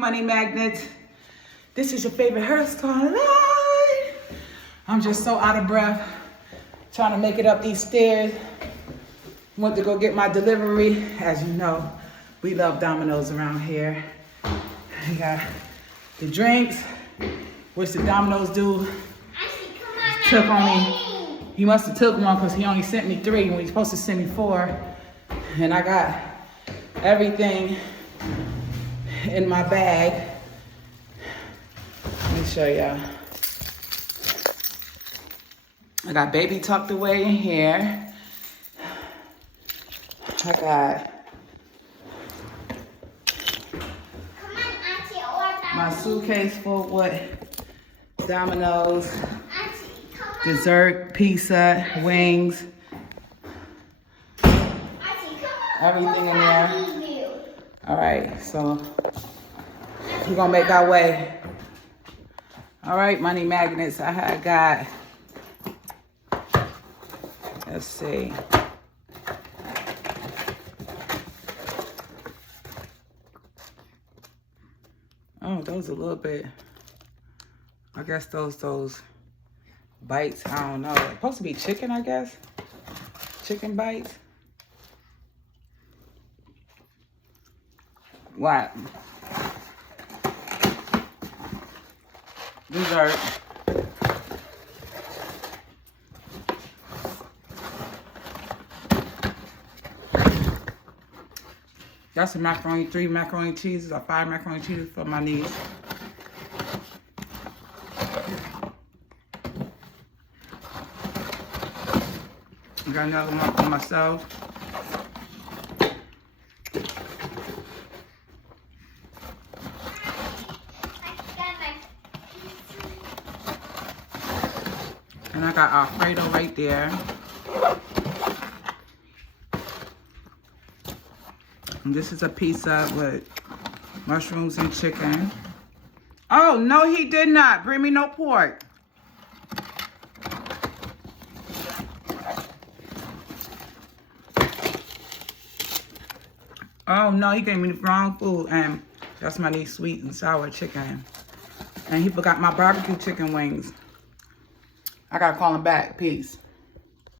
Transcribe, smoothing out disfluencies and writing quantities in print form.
Money Magnets. This is your favorite hairstyle line. I'm just so out of breath trying to make it up these stairs. Went to go get my delivery. As you know, we love Domino's around here. We got the drinks, which the Domino's dude took on me. He must have took one because he only sent me 3 when he's supposed to send me 4. And I got everything in my bag. Let me show y'all. I got baby tucked away in here. I got my suitcase full with Domino's, dessert, pizza, wings, everything in there. All right, so we're gonna make our way. All right, Money Magnets, I got, let's see. Oh, those a little bit, I guess those bites, I don't know. It's supposed to be chicken, I guess. Chicken bites. What? Dessert. Got some macaroni, 3 macaroni cheeses or 5 macaroni cheeses for my niece. Got another one for myself. And I got Alfredo right there. And this is a pizza with mushrooms and chicken. Oh, no, he did not. Bring me no pork. Oh, no, he gave me the wrong food. And that's my niece, sweet and sour chicken. And he forgot my barbecue chicken wings. I gotta call him back. Peace.